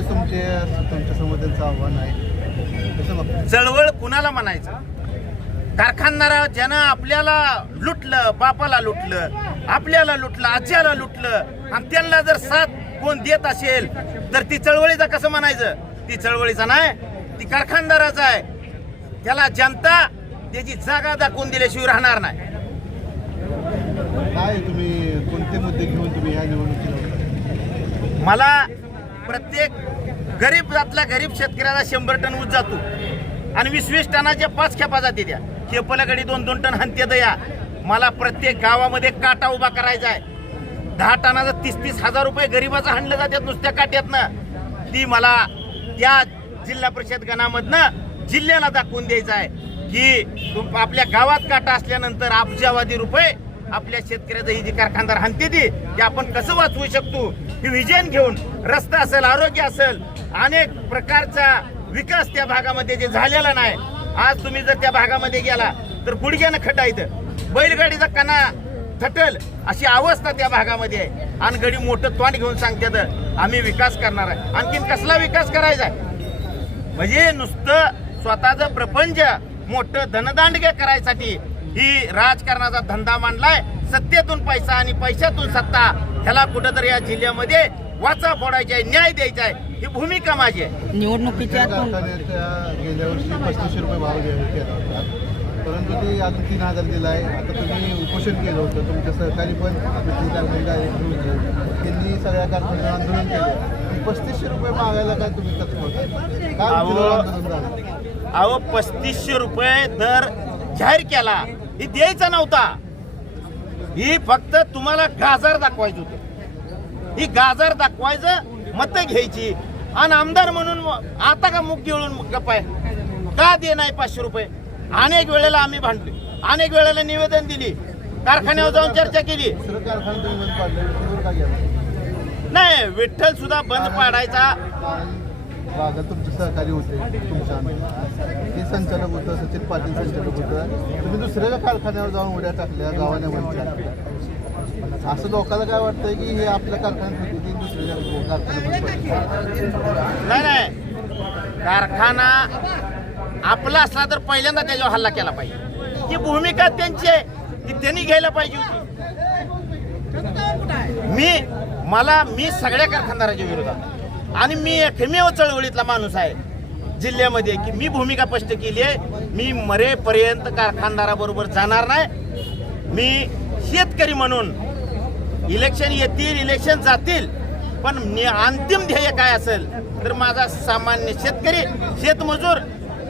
तुमचे तुमच्यासमोर त्यांचं आव्हान आहे. चळवळ कुणाला म्हणायचं? कारखानदारा ज्यानं आपल्याला लुटलं बापाला लुटलं आपल्याला लुटलं आज्याला लुटलं आणि त्यांना जर साथ कोण देत असेल तर ती चळवळीचा कसं म्हणायचं? ती चळवळीचा नाही ती कारखानदाराचा आहे. त्याला जनता त्याची जागा दाखवून दिल्याशिवाय राहणार नाही. काय तुम्ही कोणते मुद्दे घेऊन तुम्ही निवडणुकीला? मला प्रत्येक गरीब जातला गरीब शेतकऱ्याला शंभर टन ऊस जातो. आणि वीस वीस टनाच्या पाच खेपा जाते त्या. खेपलाकडे दोन दोन टन हंते दया. मला प्रत्येक गावामध्ये काटा उभा करायचा आहे. दहा टनाचा तीस तीस हजार रुपये गरीबाचं हाणलं जातात नुसत्या काट्यातनं. ती मला त्या जिल्हा परिषद गणामधनं जिल्ह्याला दाखवून द्यायचं आहे की तुम आपल्या गावात काटा असल्यानंतर अब्जावादी रुपये आपल्या शेतकऱ्याचं ही जी कारखानदार हाणते ती. की आपण कसं वाचवू शकतो? हे विजन घेऊन रस्ता असेल आरोग्य असेल अनेक प्रकारचा विकास त्या भागामध्ये जे झालेला नाही. आज तुम्ही जर त्या भागामध्ये गेला तर गुडघ्यानं खटायचं बैलगाडीचा कणा थटल अशी अवस्था त्या भागामध्ये आहे. आणि गडी मोठं तोंड घेऊन सांगतात आम्ही विकास करणार आहे. आणखीन कसला विकास करायचा आहे? म्हणजे नुसतं स्वतःचं प्रपंच मोठं धनदांडगे करायसाठी ही राजकारणाचा धंदा मांडलाय. सत्तेतून पैसा आणि पैशातून सत्ता. ह्याला कुठंतरी या जिल्ह्यामध्ये वाचा फोडायचा आहे न्याय द्यायचा आहे. ही भूमिका माझी आहे. निवडणुकीच्या गेल्या वर्षी पस्तीसशे रुपये भाव केला होता परंतु ते अजून तीन हजार दिला आहे आता तुम्ही उपोषण केलं होतं तुमच्या सहकारी पण त्यांनी सगळ्या कारखान्यावर आंदोलन केलं. पस्तीसशे रुपये मागायला काय तुम्ही तत्पर? अहो पस्तीसशे रुपये दर जाहीर केला. ही द्यायचा नव्हता. ही फक्त तुम्हाला गाजर दाखवायचं होतं. ही गाजर दाखवायचं मतं घ्यायची. आणि आमदार म्हणून आता का मुख गिळून गपाय का दे नाही पाचशे रुपये? अनेक वेळेला आम्ही भांडलो. अनेक वेळेला निवेदन दिली. कारखान्यावर जाऊन चर्चा केली. नाही विठ्ठल सुद्धा बंद पाडायचा. बागा तुमचे सहकारी होते तुमच्या. ते संचालक होतं सचिन पाटील संचालक होतं. तुम्ही दुसऱ्या कारखान्यावर जाऊन उड्या टाकल्या गावाने असं लोकांना काय वाटतंय की हे आपल्या कारखान्यात होती ती दुसऱ्या कारखान्यात नाही नाही. कारखाना आपला असला तर पहिल्यांदा त्याच्यावर हल्ला केला पाहिजे. ही भूमिका त्यांची आहे ती त्यांनी घ्यायला पाहिजे होती. मी मला मी सगळ्या कारखानदाराच्या विरोधात आहे. आणि मी एकमेव चळवळीतला माणूस आहे. जिल्ह्यामध्ये की मी भूमिका स्पष्ट केली आहे. मी मरेपर्यंत कारखानदाराबरोबर जाणार नाही. मी शेतकरी म्हणून इलेक्शन येतील इलेक्शन जातील पण मी अंतिम ध्येय काय असेल तर माझा सामान्य शेतकरी शेतमजूर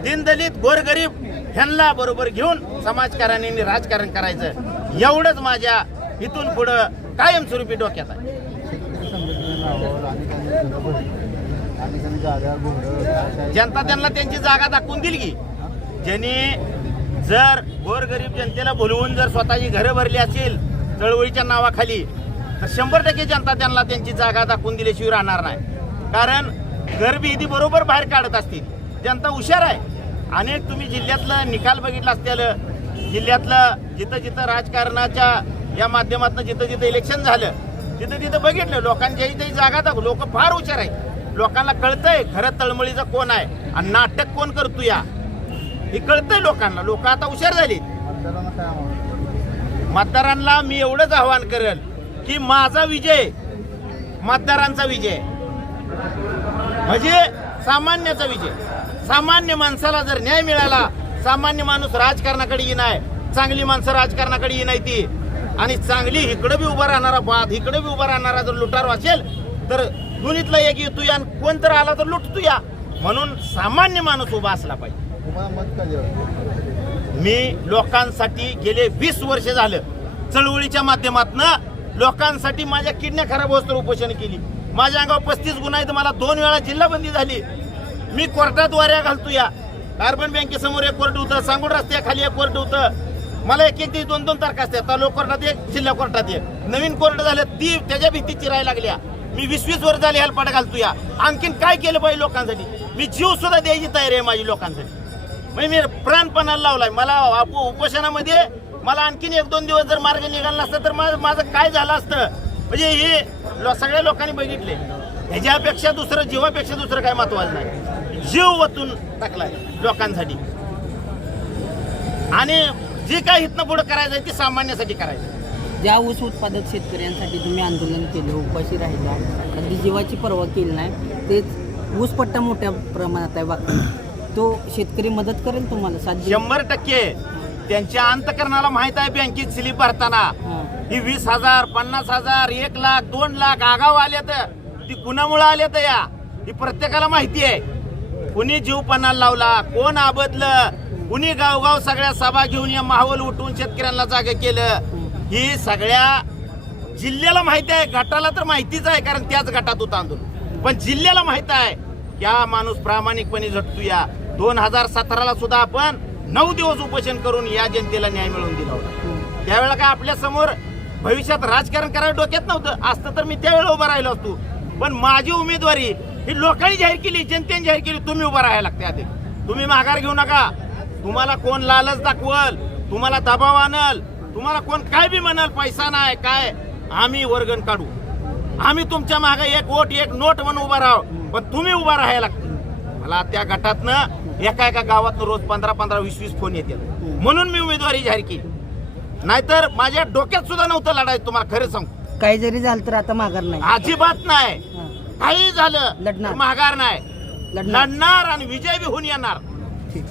दीनदलित गोरगरीब ह्यांना बरोबर घेऊन समाजकारणी राजकारण करायचं. एवढंच माझ्या इथून पुढं कायमस्वरूपी डोक्यात आहे. जनता त्यांना त्यांची जागा दाखवून दिली की. ज्यांनी जर गोरगरीब जनतेला बोलवून जर स्वतःची घरं भरली असेल चळवळीच्या नावाखाली तर शंभर टक्के जनता त्यांना त्यांची जागा दाखवून दिल्याशिवाय राहणार नाही. कारण घरबी बरोबर बाहेर काढत असतील. जनता हुशार आहे. अनेक तुम्ही जिल्ह्यातलं निकाल बघितला असतील. जिल्ह्यातलं जिथं जिथं राजकारणाच्या या माध्यमातून जिथं जिथं इलेक्शन झालं तिथं तिथं बघितलं लोकांच्या इथे जागा दाखव. लोक फार हुशार आहे लोकांना कळतंय खरं तळमळीचं कोण आहे आणि नाटक कोण करतो या? हे कळतंय लोकांना. लोक आता हुशार झाली मतदारांना मी एवढंच आवाहन करेल की माझा विजय मतदारांचा विजय. म्हणजे सामान्याचा विजय. सामान्य माणसाला जर न्याय मिळाला सामान्य माणूस राजकारणाकडे येईन आहे. चांगली माणसं राजकारणाकडे येणार आहे ती. आणि चांगली इकडं बी उभा राहणारा बाद इकडं बी उभा राहणारा जर लुटारू असेल तर दोन्हीतला एक येतो या आणि कोण तर आला तर लुटतो या. म्हणून सामान्य माणूस उभा असला पाहिजे. मी लोकांसाठी गेले वीस वर्ष झालं. चळवळीच्या माध्यमातून लोकांसाठी माझ्या किडण्या खराब होस्तर उपोषण केली. माझ्या अंगावर पस्तीस गुन्हा आहेत मला दोन वेळा जिल्हाबंदी झाली. मी कोर्टात वाऱ्या घालतो या. कार्बन बँकेसमोर एक कोर्ट होतं सांगोड रस्त्याखाली एक कोर्ट होतं. मला एक एक दिवस दोन दोन तारखा असतात. तालुका कोर्टात एक जिल्हा कोर्टात एक. नवीन कोर्ट झालं ती त्याच्या भीती चिरायला लागल्या. मी वीस वीस वर्ष झाले हेलपाट घालतो या आणखीन काय केलं पाहिजे लोकांसाठी? मी जीव सुद्धा द्यायची तयारी आहे माझी लोकांसाठी. म्हणजे मी प्राणपणाला लावलाय. मला उपोषणामध्ये मला आणखीन एक दोन दिवस जर मार्ग निघाला नसता तर माझं माझं काय झालं असतं? म्हणजे हे सगळ्या लोकांनी बघितले. ह्याच्यापेक्षा दुसरं जीवापेक्षा दुसरं काय महत्वाचं नाही. जीव वतून टाकलाय लोकांसाठी. आणि जे काय इथनं पुढे करायचं आहे ते सामान्यासाठी करायचं ज्या ऊस उत्पादक शेतकऱ्यांसाठी तुम्ही आंदोलन केलं उपाशी राहिला कधी जीवाची पर्वा केली नाही तेच ऊस पट्टा मोठ्या प्रमाणात आहे बाकी तो शेतकरी मदत करेल तुम्हाला दिवस- शंभर टक्के. त्यांच्या अंतकरणाला माहीत आहे बँकेत स्लिप भरताना. हां. ही वीस हजार पन्नास हजार एक लाख दोन लाख आगाव आले तर ती कुणामुळे आले तर या? ही प्रत्येकाला माहिती आहे. कुणी जीवपणाला लावला कोण आबदलं कुणी गावगाव सगळ्या सभा घेऊन या माहोल उठवून शेतकऱ्यांना जागे केलं. ही सगळ्या जिल्ह्याला माहिती आहे गटाला तर माहितीच आहे कारण त्याच गटात होता आंदोलन. पण जिल्ह्याला माहीत आहे या माणूस प्रामाणिकपणे झटतो या दोन हजार सतराला सुद्धा आपण नऊ दिवस उपोषण करून या जनतेला न्याय मिळवून दिला होता. त्यावेळेला काय आपल्यासमोर भविष्यात राजकारण करायला डोक्यात नव्हतं. असतं तर मी त्यावेळेला उभं राहिलो असतो. पण माझी उमेदवारी ही लोकांनी जाहीर केली जनतेने जाहीर केली तुम्ही उभा राहायला लागते आधी. तुम्ही माघार घेऊ नका. तुम्हाला कोण लालच दाखवल तुम्हाला दबाव आणल तुम्हाला कोण काय बी म्हणाल पैसा नाही काय? आम्ही वर्गण काढू. आम्ही तुमच्या मागे एक वोट एक नोट म्हणून उभा राहू पण तुम्ही उभा राहायला लागते. मला त्या गटातनं एका एका गावातनं रोज पंधरा पंधरा वीस वीस फोन येतात म्हणून मी उमेदवारी जाहीर केली. नाहीतर माझ्या डोक्यात सुद्धा नव्हतं लढायचं तुम्हाला खरं सांगू. काही जरी झालं तर आता माघार नाही. अजिबात नाही. काही झालं लढणार. माघार नाही. लढणार. लढणार आणि विजय बी होऊन येणार. ठीक.